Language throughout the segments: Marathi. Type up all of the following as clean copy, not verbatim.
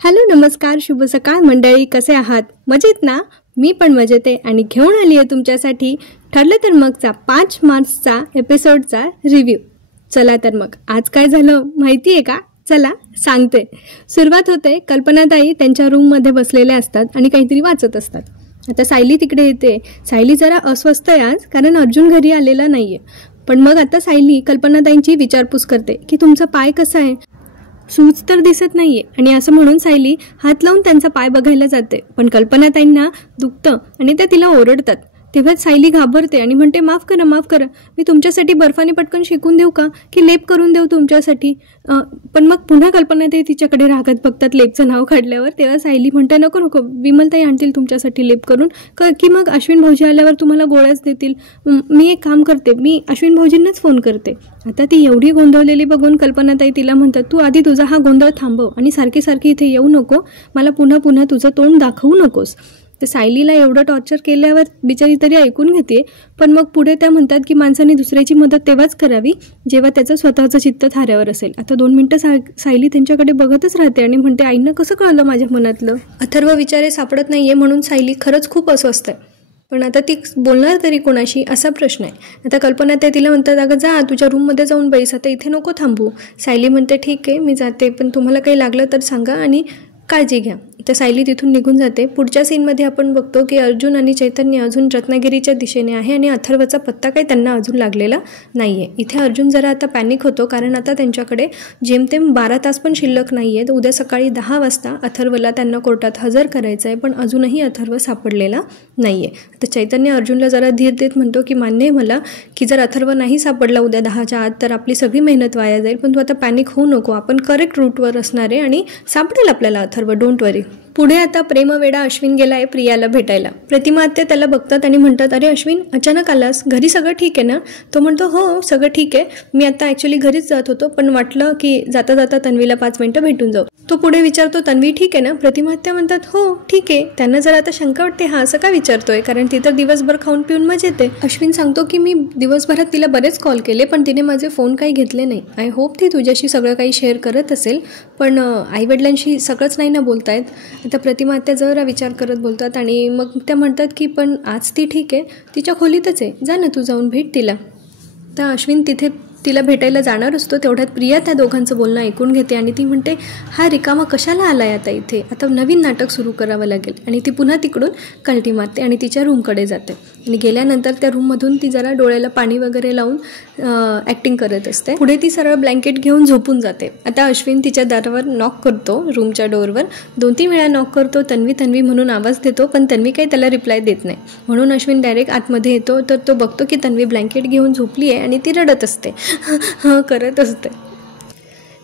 हॅलो नमस्कार शुभ सकाळ मंडळी, कसे आहात? मजेत ना? मी पण मजेत आहे आणि घेऊन आली आहे तुमच्यासाठी ठरलं तर मगचा 5 मार्चचा एपिसोडचा रिव्ह्यू. चला तर मग आज काय झालं माहिती आहे का? चला सांगते. सुरुवात होते, कल्पनाताई त्यांच्या रूममध्ये बसलेल्या असतात आणि काहीतरी वाचत असतात. आता सायली तिकडे येते. सायली जरा अस्वस्थ आहे आज, कारण अर्जुन घरी आलेला नाही आहे. पण मग आता सायली कल्पनाताईंची विचारपूस करते की तुमचा पाय कसा आहे? सूज तर दिसत नाहीये. आणि असं म्हणून सायली हात लावून त्यांचा पाय बघायला जाते, पण कल्पनाताईंना दुखतं आणि त्या तिला ओरडतात. तेव्हाच सायली घाबरते आणि म्हणते, माफ करा, मी तुमच्यासाठी बर्फाने पटकन शेकून देऊ का, की लेप करून देऊ तुमच्यासाठी? पण मग पुन्हा कल्पनाताई तिच्याकडे रागत बघतात लेपचं नाव काढल्यावर. तेव्हा सायली म्हणते, नको नको, विमलताई आणतील तुमच्यासाठी लेप करून, की मग अश्विन भाऊजी आल्यावर तुम्हाला गोळ्याच देतील. मी एक काम करते, मी अश्विन भाऊजींनाच फोन करते. आता ती एवढी गोंधळलेली बघून कल्पनाताई तिला म्हणतात, तू आधी तुझा हा गोंधळ थांबव आणि सारखी सारखी इथे येऊ नको, मला पुन्हा पुन्हा तुझं तोंड दाखवू नकोस. तर सायलीला एवढं टॉर्चर केल्यावर बिचारी तरी ऐकून घेते. पण मग पुढे त्या म्हणतात की माणसाने दुसऱ्याची मदत तेव्हाच करावी जेव्हा त्याचं स्वतःचं चित्त थाऱ्यावर असेल. आता 2 मिनिटं सायली त्यांच्याकडे बघतच राहते आणि म्हणते, आईंना कसं कळलं माझ्या मनातलं? अथर्व विचारे सापडत नाहीये म्हणून सायली खरंच खूप अस्वस्थ आहे. पण आता ती बोलणार तरी कोणाशी असा प्रश्न आहे. आता कल्पना ते तिला म्हणतात, अगं जा तुझ्या रूममध्ये जाऊन बैस, आता इथे नको थांबू. सायली म्हणते, ठीक आहे मी जाते, पण तुम्हाला काही लागलं तर सांगा आणि काळजी घ्या. तर सायली तिथून निघून जाते. पुढच्या सीनमध्ये आपण बघतो की अर्जुन आणि चैतन्य अजून रत्नागिरीच्या दिशेने आहे आणि अथर्वचा पत्ता काही त्यांना अजून लागलेला नाही आहे. इथे अर्जुन जरा आता पॅनिक होतो, कारण आता त्यांच्याकडे जेमतेम 12 तास पण शिल्लक नाही आहेत. उद्या सकाळी 10 वाजता अथर्वला त्यांना कोर्टात हजर करायचं आहे, पण अजूनही अथर्व सापडलेला नाही आहे. तर चैतन्य अर्जुनला जरा धीर देत म्हणतो की मान्य आहे मला की जर अथर्व नाही सापडला उद्या 10च्या आत तर आपली सगळी मेहनत वाया जाईल, पण तू आता पॅनिक होऊ नको, आपण करेक्ट रूटवर असणार आहे आणि सापडेल आपल्याला अथर्व, डोंट वरी. पुढे आता प्रेमवेडा अश्विन गेलाय प्रियाला भेटायला. प्रतिमा आत्या त्याला बघतात आणि म्हणतात, अरे अश्विन अचानक आलास, घरी सगळं ठीक आहे ना? तो म्हणतो, हो सगळं ठीक आहे, मी आता ॲक्च्युली घरीच जात होतो, पण वाटलं की जाता जाता तन्वीला 5 मिनिटं भेटून जाऊ. तो पुढे विचारतो, तन्वी ठीक आहे ना? प्रतिमा आत्या म्हणतात, हो ठीक आहे. त्यांना जर आता शंका वाटते, हा असं का विचारतोय, कारण ती तर दिवसभर खाऊन पिऊन मजेत आहे. अश्विन सांगतो की मी दिवसभरात तिला बरेच कॉल केले, पण तिने माझे फोन काही घेतले नाही. आय होप ती तुझ्याशी सगळं काही शेअर करत असेल, पण आईवडिलांशी सगळंच नाही ना बोलतायत. आता प्रतिमा आत्या जरा विचार करत बोलतात आणि मग त्या म्हणतात की पण आज ती ठीक आहे, तिच्या खोलीतच आहे, जा ना तू जाऊन भेट तिला. तर अश्विन तिथे तिला भेटायला जाणार असतो, तेवढ्यात प्रिया त्या दोघांचं बोलणं ऐकून घेते आणि ती म्हणते, हा रिकामा कशाला आलाय आता इथे, आता नवीन नाटक सुरू करावं लागेल. आणि ती पुन्हा तिकडून कल्टी मारते आणि तिच्या रूमकडे जाते. आणि गेल्यानंतर त्या रूममधून ती जरा डोळ्याला पाणी वगैरे लावून ॲक्टिंग करत असते. पुढे ती सरळ ब्लँकेट घेऊन झोपून जाते. आता अश्विन तिच्या दारावर नॉक करतो, रूमच्या डोअरवर 2-3 वेळा नॉक करतो. तन्वी तन्वी म्हणून आवाज देतो, पण तन्वी काही त्याला रिप्लाय देत नाही. म्हणून अश्विन डायरेक्ट आतमध्ये येतो. तर तो बघतो की तन्वी ब्लँकेट घेऊन झोपली आहे आणि ती रडत असते, करत असते.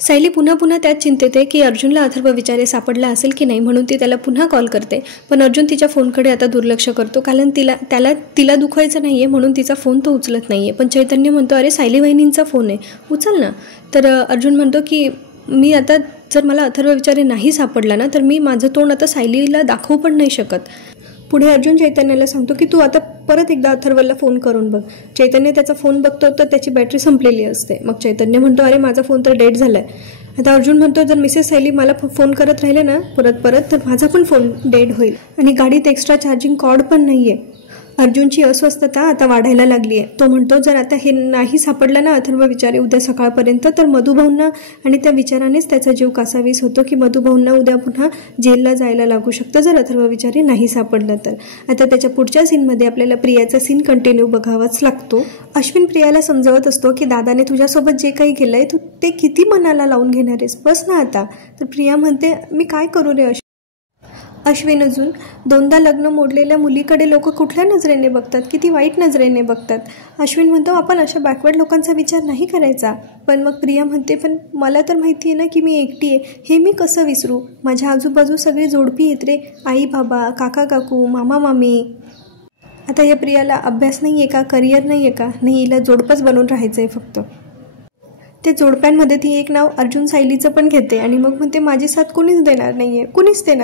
सायली पुन्हा पुन्हा त्यात चिंतेत आहे की अर्जुनला अथर्व विचारे सापडला असेल की नाही, म्हणून ती त्याला पुन्हा कॉल करते. पण अर्जुन तिच्या फोनकडे आता दुर्लक्ष करतो, कारण तिला दुखवायचं नाही आहे म्हणून तिचा फोन तो उचलत नाही आहे. पण चैतन्य म्हणतो, अरे सायली वहिनींचा फोन आहे, उचल ना. तर अर्जुन म्हणतो की मी आता जर मला अथर्व विचारे नाही सापडला ना, तर मी माझं तोंड आता सायलीला दाखवू पण नाही शकत. पुढे अर्जुन चैतन्याला सांगतो की तू आता परत एकदा अथर्वला फोन करून बघ. चैतन्य त्याचा फोन बघतो तर त्याची बॅटरी संपलेली असते. मग चैतन्य म्हणतो, अरे माझा फोन तर डेड झाला आहे. आता अर्जुन म्हणतो, जर मिसेस सायली मला फोन करत राहिले ना परत तर माझा पण फोन डेड होईल आणि गाडीत एक्स्ट्रा चार्जिंग कॉर्ड पण नाही आहे. अर्जुनची अस्वस्थता आता वाढायला लागली आहे. तो म्हणतो, जर आता हे नाही सापडलं ना अथर्व विचारे उद्या सकाळपर्यंत, तर मधुभाऊंना आणि त्या विचारानेच त्याचा जीव कासावीस होतो की मधुभाऊंना उद्या पुन्हा जेलला जायला लागू शकतं जर अथर्व विचारे नाही सापडलं तर. आता त्याच्या पुढच्या सीनमध्ये आपल्याला प्रियाचा सीन कंटिन्यू बघावाच लागतो. अश्विन प्रियाला समजावत असतो की दादाने तुझ्यासोबत जे काही केलंय तू ते किती मनाला लावून घेणार आहेस, बस ना आता. तर प्रिया म्हणते, मी काय करू रे अश्विन, अजून 2दा लग्न मोडलेल्या मुलीकडे लोक कुठल्या नजरेने बघतात, किती वाईट नजरेने बघतात. अश्विन म्हणतो, आपण अशा बॅकवर्ड लोकांचा विचार नाही करायचा. पण मग प्रिया म्हणते, पण मला तर माहिती आहे ना की मी एकटी आहे, हे मी कसं विसरू? माझ्या आजूबाजू सगळे जोडपी येत रे, आई बाबा, काका काकू, मामा मामी. आता या प्रियाला अभ्यास नाही आहे का, करिअर नाही आहे का? नाही, हिला जोडपंच बनवून राहायचं आहे फक्त. त्या जोडप्यांमध्ये ती एक नाव अर्जुन सायलीचं पण घेते आणि मग म्हणते माझी साथ कुणीच देणार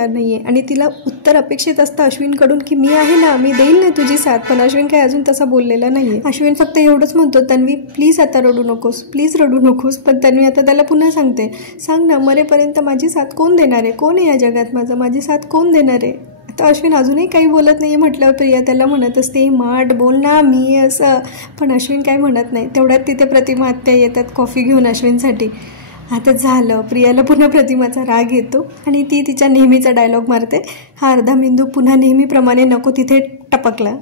नाहीये आणि तिला उत्तर अपेक्षित असतं अश्विनकडून की मी आहे ना, मी देईल ना तुझी साथ. पण अश्विन काही अजून तसा बोललेला नाहीये. अश्विन फक्त एवढंच म्हणतो, तन्वी प्लीज आता रडू नकोस. पण तन्वी आता त्याला पुन्हा सांगते, सांग ना मरेपर्यंत माझी साथ कोण देणार आहे, कोण आहे या जगात माझी साथ कोण देणार आहे. तर अश्विन अजूनही काही बोलत नाही. म्हटल्यावर प्रिया त्याला म्हणत असते, माठ बोल ना, मी असं. पण अश्विन काही म्हणत नाही. तेवढ्यात तिथे प्रतिमा आत्या येतात कॉफी घेऊन अश्विनसाठी. आता झालं, प्रियाला पुन्हा प्रतिमाचा राग येतो आणि ती तिच्या नेहमीचा डायलॉग मारते, हा अर्धा मेंदू पुन्हा नेहमीप्रमाणे नको तिथे टपकला.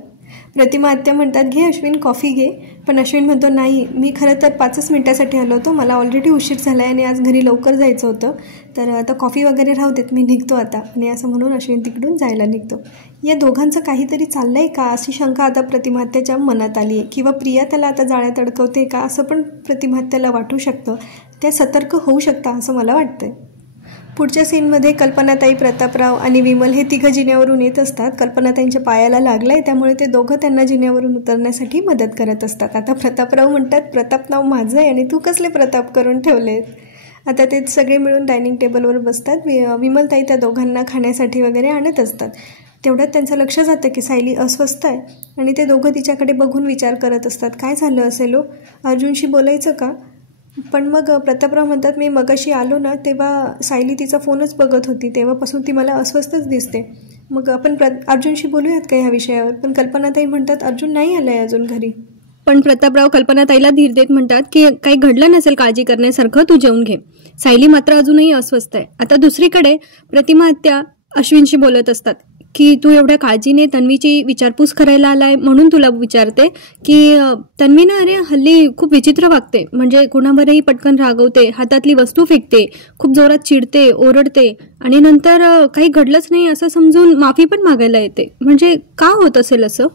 प्रतिमा आत्या म्हणतात, घे अश्विन कॉफी घे. पण अश्विन म्हणतो, नाही, मी खरं तर 5 मिनिटासाठी आलो होतो, मला ऑलरेडी उशीर झाला आहे आणि आज घरी लवकर जायचं होतं, तर आता कॉफी वगैरे राहू देत, मी निघतो आता. आणि असं म्हणून अश्विन तिकडून जायला निघतो. या दोघांचं काहीतरी चाललं आहे का अशी शंका आता प्रतिमा आत्याच्या मनात आली आहे, किंवा प्रिया त्याला आता जाळ्यात अडकवते का असं पण प्रतिमा आत्याला वाटू शकतं. त्या सतर्क होऊ शकतात असं मला वाटतंय. पुढच्या सीनमध्ये कल्पनाताई, प्रतापराव आणि विमल हे तिघं जिन्यावरून येत असतात. कल्पनाताईंच्या पायाला लागलंय त्यामुळे ते दोघं त्यांना जिन्यावरून उतरण्यासाठी मदत करत असतात. आता प्रतापराव म्हणतात, प्रताप नाव माझं आहे आणि तू कसले प्रताप करून ठेवलेत. आता ते सगळे मिळून डायनिंग टेबलवर बसतात. विमलताई त्या दोघांना खाण्यासाठी वगैरे आणत असतात. तेवढ्यात त्यांचं लक्ष जातं की सायली अस्वस्थ आहे आणि ते दोघं तिच्याकडे बघून विचार करत असतात, काय झालं असेल हो, अर्जुनशी बोलायचं का. पण मग प्रतापराव म्हणतात, मी मगाशी आलो ना तेव्हा सायली तिचा फोनच बघत होती, तेव्हापासून ती मला अस्वस्थच दिसते, मग आपण अर्जुनशी बोलूयात का ह्या विषयावर. पण कल्पनाताई म्हणतात, अर्जुन नाही आलाय अजून घरी. पण प्रतापराव कल्पनाताईला धीर देत म्हणतात की काही घडलं नसेल काळजी करण्यासारखं, तू जेवून घे. सायली मात्र अजूनही अस्वस्थ आहे. आता दुसरीकडे प्रतिमा आत्या अश्विनशी बोलत असतात की तू एवढ्या काळजीने तन्वीची विचारपूस करायला आलाय म्हणून तुला विचारते की तन्वी ना, अरे हल्ली खूप विचित्र वागते, म्हणजे कुणावरही पटकन रागवते, हातातली वस्तू फेकते, खूप जोरात चिडते, ओरडते आणि नंतर काही घडलंच नाही असं समजून माफी पण मागायला येते, म्हणजे का होत असेल असं.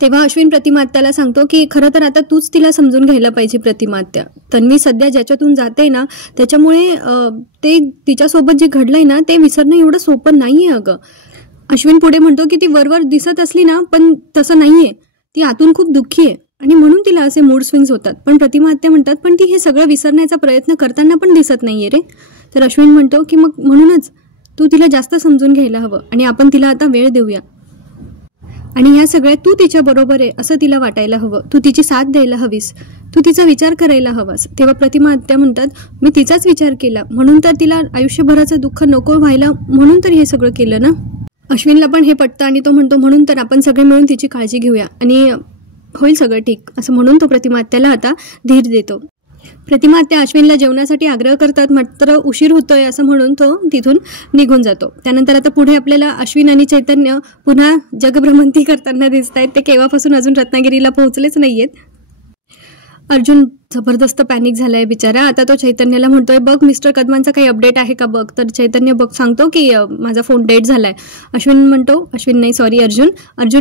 तेव्हा अश्विन प्रतिमा आत्याला सांगतो की खरं तर आता तूच तिला समजून घ्यायला पाहिजे प्रतिमा आत्या. तन्वी सध्या ज्याच्यातून जाते ना त्याच्यामुळे ते तिच्यासोबत जे घडलंय ना ते विसरणं एवढं सोपं नाहीये अगं. अश्विन पुढे म्हणतो की ती वरवर दिसत असली ना पण तसं नाहीये, ती आतून खूप दुःखी आहे आणि म्हणून तिला असे मूड स्विंग्स होतात. पण प्रतिमा आत्या म्हणतात, पण ती हे सगळं विसरण्याचा प्रयत्न करताना पण दिसत नाहीये रे. तर अश्विन म्हणतो की मग म्हणूनच तू तिला जास्त समजून घ्यायला हवं आणि आपण तिला आता वेळ देऊया आणि ह्या सगळ्यात तू तिच्या बरोबर आहे असं तिला वाटायला हवं, तू तिची साथ द्यायला हवीस, तू तिचा विचार करायला हवास. तेव्हा प्रतिमा आत्या म्हणतात, मी तिचाच विचार केला म्हणून तर तिला आयुष्यभराचं दुःख नको व्हायला म्हणून तर हे सगळं केलं ना. अश्विनला पण हे पटतं आणि तो म्हणतो, म्हणून तर आपण सगळे मिळून तिची काळजी घेऊया आणि होईल सगळं ठीक असं म्हणून तो प्रतिमा आत्याला आता धीर देतो. प्रतिमा आत्या अश्विनला जेवणासाठी आग्रह करतात, मात्र उशीर होतोय असं म्हणून तो तिथून निघून जातो. त्यानंतर आता पुढे आपल्याला अश्विन आणि चैतन्य पुन्हा जगभ्रमंती करताना दिसत आहेत. ते केव्हापासून अजून रत्नागिरीला पोहोचलेच नाहीयेत. अर्जुन जबरदस्त पॅनिक झालाय बिचारा. आता तो चैतन्याला म्हणतोय, बघ मिस्टर कदमांचा काही अपडेट आहे का बघ. तर चैतन्य सांगतो की माझा फोन डेड झालाय. अर्जुन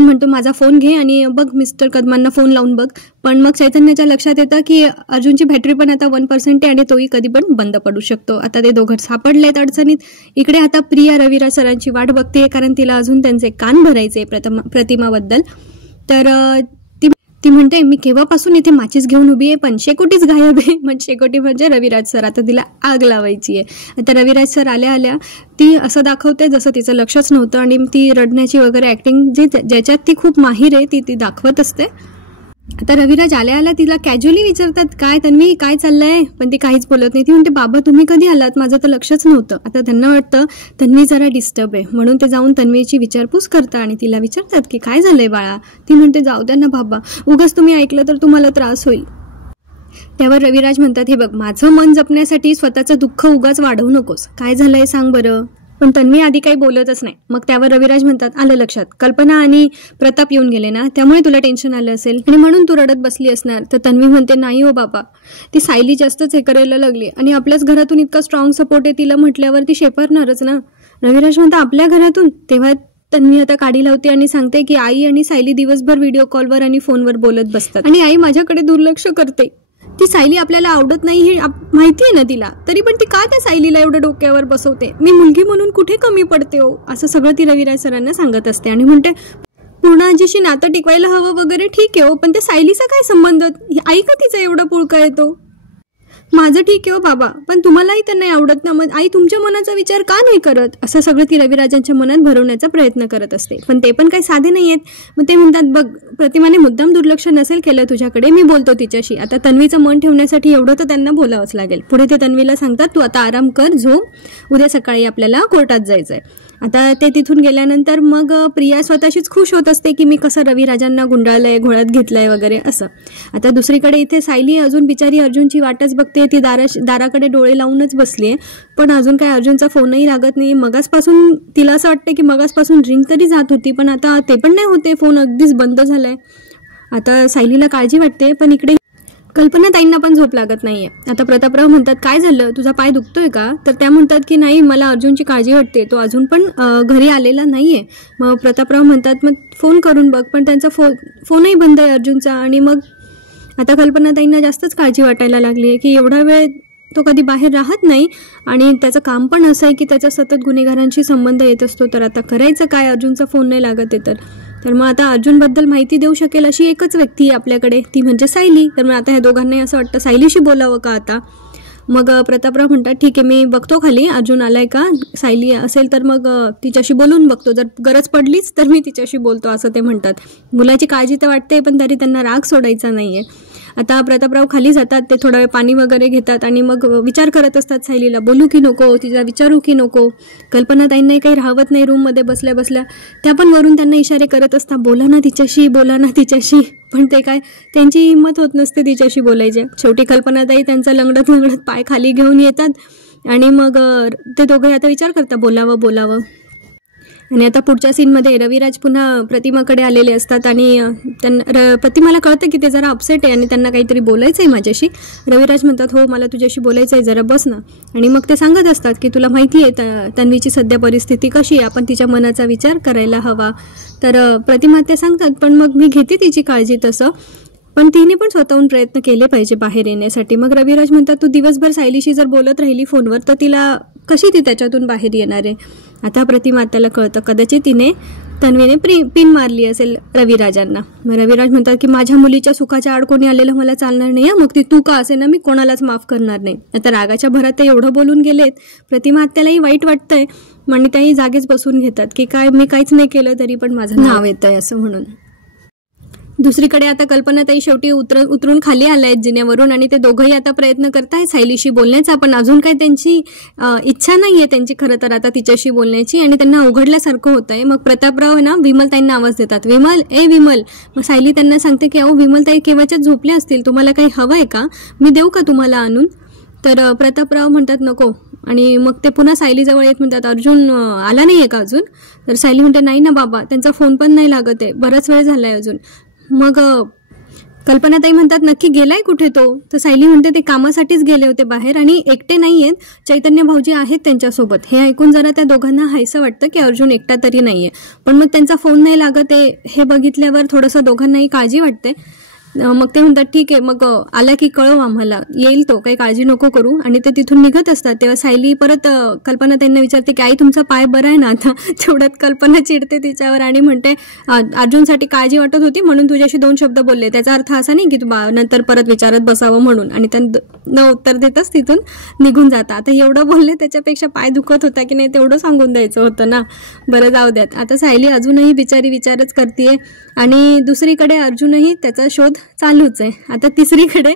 म्हणतो माझा फोन घे आणि बघ मिस्टर कदमांना फोन लावून बघ. पण मग चैतन्याच्या लक्षात येतं की अर्जुनची बॅटरी पण आता 1% आहे आणि तोही कधी पण बंद पडू शकतो. आता ते दोघं सापडलेत अडचणीत. इकडे आता प्रिया रविराज सरांची वाट बघते कारण तिला अजून त्यांचे कान भरायचे प्रतिमाबद्दल. तर ती म्हणते, मी केव्हापासून इथे माचीस घेऊन उभी आहे पण शेकोटीच गायब आहे. म्हणजे शेकोटी म्हणजे रविराज सर. आता तिला आग लावायची आहे. आता रविराज सर आल्या ती असं दाखवते जसं तिचं लक्षच नव्हतं आणि ती रडण्याची वगैरे ॲक्टिंग ज्याच्यात ती खूप माहीर आहे ती दाखवत असते. आता रविराज आल्या तिला कॅज्युअली विचारतात, काय तन्वी काय चाललंय. पण ती काहीच बोलत नाही. ती म्हणते, बाबा तुम्ही कधी आलात, माझं तर लक्षच नव्हतं. आता त्यांना वाटतं तन्वी जरा डिस्टर्ब आहे म्हणून ते जाऊन तन्वीची विचारपूस करतात आणि तिला विचारतात की काय झालंय बाळा. ती म्हणते, जाऊ द्या ना बाबा, उगाच तुम्ही ऐकलं तर तुम्हाला त्रास होईल. त्यावर रविराज म्हणतात, हे बघ माझं मन जपण्यासाठी स्वतःचं दुःख उगाच वाढवू नकोस, काय झालंय सांग बरं. पण तन्वी आधी काही बोलतच नाही. मग त्यावर रविराज म्हणतात, आलं लक्षात, कल्पना आणि प्रताप येऊन गेले ना त्यामुळे तुला टेन्शन आलं असेल आणि म्हणून तू रडत बसली असणार. तर तन्वी म्हणते, नाही हो बाबा, ती सायली जास्तच हे करायला लागली आणि आपल्याच घरातून इतका स्ट्रॉंग सपोर्ट आहे तिला म्हटल्यावर ती शेपरणारच ना. रविराज म्हणतात, आपल्या घरातून. तेव्हा तन्वी आता काडी लावते आणि सांगते की आई आणि सायली दिवसभर व्हिडिओ कॉलवर आणि फोनवर बोलत बसतात आणि आई माझ्याकडे दुर्लक्ष करते. ती सायली आपल्याला आवडत नाही हे माहिती आहे ना तिला, तरी पण ती का त्या सायलीला एवढं डोक्यावर बसवते. मी मुलगी म्हणून कुठे कमी पडते हो, असं सगळं ती रविराज सरांना सांगत असते आणि म्हणते, पूर्णाजीशी नातं टिकवायला हवं वगैरे ठीक आहे हो, पण त्या सायलीचा काय संबंध, आई का तिचा एवढा पुळका येतो. माझं ठीक आहे हो बाबा, पण तुम्हालाही तर नाही आवडत ना, मग आई तुमच्या मनाचा विचार का नाही करत, असं सगळं ती रविराजांच्या मनात भरवण्याचा प्रयत्न करत असते. पण ते पण काही साधे नाही आहेत. मग ते म्हणतात, बघ प्रतिमाने मुद्दाम दुर्लक्ष नसेल केलं तुझ्याकडे, मी बोलतो तिच्याशी. आता तन्वीचं मन ठेवण्यासाठी एवढं तर त्यांना बोलावंच लागेल. पुढे ते तन्वीला सांगतात, तू आता आराम कर, झोप, उद्या सकाळी आपल्याला कोर्टात जायचंय. आता ते तिथून गेल्यानंतर मग प्रिया स्वतःशीच खुश होत असते की मी कसं रविराजांना गुंडाळलंय, घोळ्यात घेतलंय वगैरे असं. आता दुसरीकडे इथे सायली अजून बिचारी अर्जुनची वाटच बघते. ती दाराकडे डोळे लावूनच बसली आहे, पण अजून काय अर्जुनचा फोनही लागत नाही. मगासपासून तिला असं वाटतं की मगासपासून रिंग तरी जात होती, पण आता ते पण नाही होते, फोन अगदीच बंद झालाय. आता सायलीला काळजी वाटते, पण इकडे कल्पनाताईंना पण झोप लागत नाहीये. आता प्रतापराव म्हणतात, काय झालं, तुझा पाय दुखतोय का? तर त्या म्हणतात की नाही, मला अर्जुनची काळजी वाटते, तो अजून पण घरी आलेला नाहीये. मग प्रतापराव म्हणतात, मग फोन करून बघ, पण त्यांचा फोनही बंद आहे अर्जुनचा. आणि मग आता कल्पनाताईंना जास्तच काळजी वाटायला लागली आहे की एवढा वेळ तो कधी बाहेर राहत नाही आणि त्याचं काम पण असं आहे की त्याचा सतत गुन्हेगारांशी संबंध येत असतो. तर आता करायचं काय, अर्जुनचा फोन नाही लागत आहे तर मग आता अर्जुनबद्दल माहिती देऊ शकेल अशी एकच व्यक्ती आहे आपल्याकडे, ती म्हणजे सायली. तर मग आता ह्या दोघांनाही असं वाटतं सायलीशी बोलावं का आता. मग प्रतापराव म्हणतात, ठीक आहे, मी बघतो खाली अर्जुन आलाय का, सायली असेल तर मग तिच्याशी बोलून बघतो, जर गरज पडलीच तर मी तिच्याशी बोलतो, असं ते म्हणतात. मुलाची काळजी तर वाटते, पण तरी त्यांना राग सोडायचा नाहीये. आता प्रतापराव खाली जातात, ते थोडा वेळ पाणी वगैरे घेतात आणि मग विचार करत असतात सायलीला बोलू की नको, तिला विचारू की नको. कल्पनाताईंनाही काही राहवत नाही रूममध्ये बसल्या बसल्या, त्या पण वरून त्यांना इशारे करत असतात, बोला ना तिच्याशी, बोला ना तिच्याशी. पण ते काय, त्यांची हिंमत होत नसते तिच्याशी बोलायची. शेवटी कल्पनाताई त्यांचा लंगडत पाय खाली घेऊन येतात आणि मग ते दोघे आता विचार करतात बोलावं. आणि आता पुढच्या सीनमध्ये रविराज पुन्हा प्रतिमाकडे आलेले असतात आणि प्रतिमाला कळतं की ते जरा अपसेट आहे आणि त्यांना काहीतरी बोलायचं आहे माझ्याशी. रविराज म्हणतात, हो मला तुझ्याशी बोलायचं आहे, जरा बस ना. आणि मग ते सांगत असतात की तुला माहिती आहे तन्वीची सध्या परिस्थिती कशी आहे, आपण तिच्या मनाचा विचार करायला हवा. तर प्रतिमा ते सांगतात, पण मग मी घेते तिची काळजी तसं, पण तिने पण स्वतःहून प्रयत्न केले पाहिजे बाहेर येण्यासाठी. मग रविराज म्हणतात, तू दिवसभर सायलीशी जर बोलत राहिली फोनवर तर तिला कशी ती त्याच्यातून बाहेर येणार आहे. आता प्रतिमा त्याला कळतं कदाचित तिने तन्वीने पिन मारली असेल रविराजांना. मग रविराज म्हणतात की माझ्या मुलीच्या सुखाच्या आड कोणी आलेलं मला चालणार नाही, मग ती तू का असे ना, मी कोणालाच माफ करणार नाही. आता रागाच्या भरात ते एवढं बोलून गेलेत, प्रतिमा आत्यालाही वाईट वाटतंय आणि त्याही जागेच बसून घेतात की काय मी काहीच नाही केलं तरी पण माझं नाव येतंय असं म्हणून. दुसरीकडे आता कल्पनाताई शेवटी उतरून खाली आल्या आहेत जिन्यावरून आणि ते दोघंही आता प्रयत्न करतायत सायलीशी बोलण्याचा, पण अजून काही त्यांची इच्छा नाही आहे त्यांची खरं तर आता तिच्याशी बोलण्याची आणि त्यांना अवघडल्यासारखं होत आहे. मग प्रतापराव ना विमलताईंना आवाज देतात, विमल, ए विमल. मग सायली त्यांना सांगते की अहो विमलताई केव्हाच्याच झोपल्या असतील, तुम्हाला काही हवं आहे का, मी देऊ का तुम्हाला आणून. तर प्रतापराव म्हणतात नको. आणि मग ते पुन्हा सायलीजवळ येत म्हणतात, अर्जुन आला नाही आहे का अजून. तर सायली म्हणते, नाही ना बाबा, त्यांचा फोन पण नाही लागत आहे, बराच वेळ झाला आहे अजून. मग कल्पनाताई म्हणतात, नक्की गेलाय कुठे तो. तर सायली म्हणते, ते कामासाठीच गेले होते बाहेर आणि एकटे नाही आहेत, चैतन्य भाऊजी आहेत त्यांच्यासोबत. हे ऐकून जरा त्या दोघांना हायसं वाटतं की अर्जुन एकटा तरी नाहीये, पण मग त्यांचा फोन नाही लागत आहे हे बघितल्यावर थोडंसं दोघांनाही काळजी वाटते. मग ते म्हणतात, ठीक आहे, मग आला की कळव आम्हाला, येईल तो, काही काळजी नको करू. आणि ते तिथून निघत असतात तेव्हा सायली परत कल्पनाताईंना विचारते की आई तुमचा पाय बरा आहे ना आता. तेवढ्यात कल्पना चिडते तिच्यावर आणि म्हणते, अर्जुनसाठी काळजी वाटत होती म्हणून तुझ्याशी 2 शब्द बोलले, त्याचा अर्थ असा नाही की तू नंतर परत विचारत बसावं म्हणून. आणि त्यांना उत्तर देतच तिथून निघून जाता. आता एवढं बोलले त्याच्यापेक्षा पाय दुखत होता की नाही तेवढं सांगून द्यायचं होतं ना. बरं जाऊ द्यात. आता सायली अजूनही बिचारी विचारच करते आणि दुसरीकडे अर्जुनही त्याचा शोध चालूच आहे. आता तिसरीकडे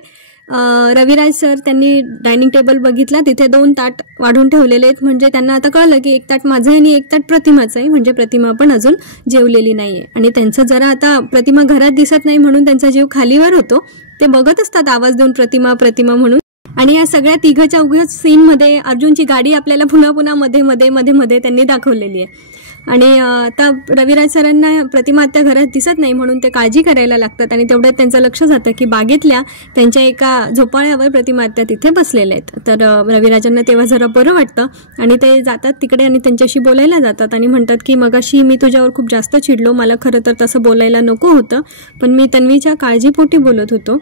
रविराज सर त्यांनी डायनिंग टेबल बघितला, तिथे 2 ताट वाढून ठेवलेले आहेत. म्हणजे त्यांना आता कळलं की 1 ताट माझं आहे आणि 1 ताट प्रतिमाचं आहे, म्हणजे प्रतिमा पण अजून जेवलेली नाहीये. आणि त्यांचं जरा आता प्रतिमा घरात दिसत नाही म्हणून त्यांचा जीव खालीवर होतो. ते बघत असतात आवाज देऊन प्रतिमा प्रतिमा म्हणून. आणि या सगळ्या तिघच्या उघ्याच सीनमध्ये अर्जुनची गाडी आपल्याला पुन्हा पुन्हा मध्ये त्यांनी दाखवलेली आहे. आणि आता रविराज सरांना प्रतिमा आत्या घरात दिसत नाही म्हणून ते काळजी करायला लागतात आणि तेवढ्यात त्यांचं लक्ष जातं की बागेतल्या त्यांच्या एका झोपाळ्यावर प्रतिमा आत्या तिथे बसलेल्या आहेत. तर रविराजांना तेव्हा जरा बरं वाटतं आणि ते जातात तिकडे आणि त्यांच्याशी बोलायला जातात आणि म्हणतात की मगाशी मी तुझ्यावर खूप जास्त चिडलो, मला खरं तर तसं बोलायला नको होतं, पण मी तन्वीच्या काळजीपोटी बोलत होतो.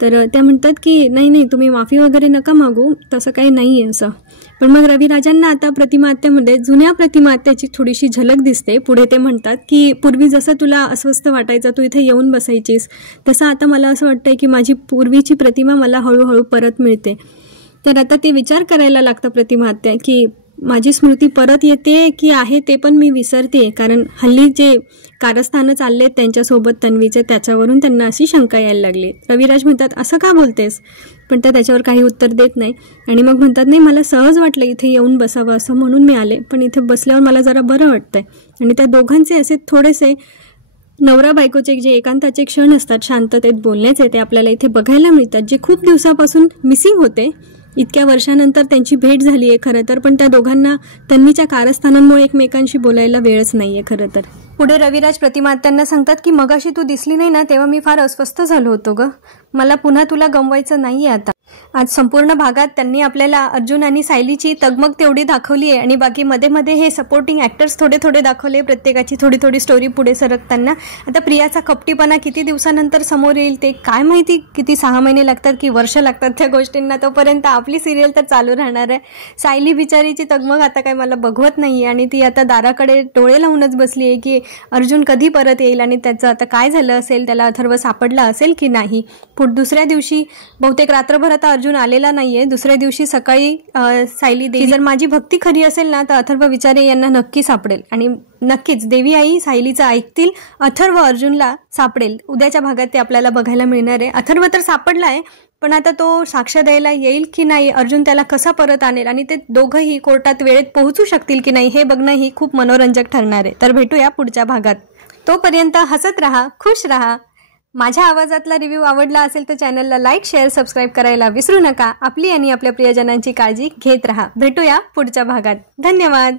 तर त्या म्हणतात की नाही तुम्ही माफी वगैरे नका मागू, तसं काही नाही आहे असं. पण मग रविराजांना आता प्रतिमा आत्यामध्ये जुन्या प्रतिमा आत्याची थोडीशी झलक दिसते. पुढे ते म्हणतात की पूर्वी जसं तुला अस्वस्थ वाटायचं, तू इथे येऊन बसायचीस, तसं आता मला असं वाटतंय की माझी पूर्वीची प्रतिमा मला हळूहळू परत मिळते. तर आता ते विचार करायला लागतं प्रतिमात्या की माझी स्मृती परत येते की आहे ते पण मी विसरते, कारण हल्ली जे कारस्थानं चालले आहेत त्यांच्यासोबत तन्वीचे, त्याच्यावरून त्यांना अशी शंका यायला लागली. रविराज म्हणतात असं का बोलतेस, पण त्या त्याच्यावर काही उत्तर देत नाही. आणि मग म्हणतात नाही मला सहज वाटलं इथे येऊन बसावं असं म्हणून मी आले, पण इथे बसल्यावर मला जरा बरं वाटतंय. आणि त्या दोघांचे असे थोडेसे नवरा बायकोचे जे एकांताचे क्षण असतात शांततेत बोलण्याचे, ते आपल्याला इथे बघायला मिळतात, जे खूप दिवसापासून मिसिंग होते. इतक्या वर्षानंतर त्यांची भेट झाली आहे खरं तर, पण त्या दोघांना तन्वीच्या कारस्थानांमुळे एकमेकांशी बोलायला वेळच नाही आहे खरं तर. पुढे रविराज प्रतिमात्यांना सांगतात की मगाशी तू दिसली नाही ना तेव्हा मी फार अस्वस्थ झालो होतो ग, मला पुन्हा तुला गमवायचं नाही आहे आता. आज संपूर्ण भागात त्यांनी आपल्याला अर्जुन आणि सायलीची तगमग तेवढी दाखवली आहे आणि बाकी मध्ये मध्ये हे सपोर्टिंग ॲक्टर्स थोडे थोडे दाखवले, प्रत्येकाची थोडी थोडी स्टोरी पुढे सरकताना. आता प्रियाचा कपटीपणा किती दिवसानंतर समोर येईल ते काय माहिती, किती 6 महिने लागतात की वर्ष लागतात त्या गोष्टींना, तोपर्यंत आपली सिरियल तर चालू राहणार आहे. सायली बिचारीची तगमग आता काय मला बघवत नाही आणि ती आता दाराकडे डोळे लावूनच बसली आहे की अर्जुन कधी परत येईल आणि त्याचं आता काय झालं असेल, त्याला अथर्व सापडला असेल की नाही. दुसऱ्या दिवशी बहुतेक रात्रभर आता अर्जुन आलेला नाहीये. दुसऱ्या दिवशी सकाळी सायली देवी, जर माझी भक्ती खरी असेल ना तर अथर्व विचारे यांना नक्की सापडेल आणि नक्कीच देवी आई सायलीचं ऐकतील, अथर्व अर्जुनला सापडेल. उद्याच्या भागात ते आपल्याला बघायला मिळणार आहे. अथर्व तर सापडला आहे, पण आता तो साक्ष द्यायला येईल की नाही, अर्जुन त्याला कसा परत आणेल आणि ते दोघंही कोर्टात वेळेत पोहोचू शकतील की नाही हे बघणं ही खूप मनोरंजक ठरणार आहे. तर भेटूया पुढच्या भागात. तोपर्यंत हसत राहा, खुश राहा. माझ्या आवाजातला रिव्ह्यू आवडला असेल तर चॅनलला लाईक, शेअर, सबस्क्राईब करायला विसरू नका. आपली आणि आपल्या प्रियजनांची काळजी घेत राहा. भेटूया पुढच्या भागात. धन्यवाद.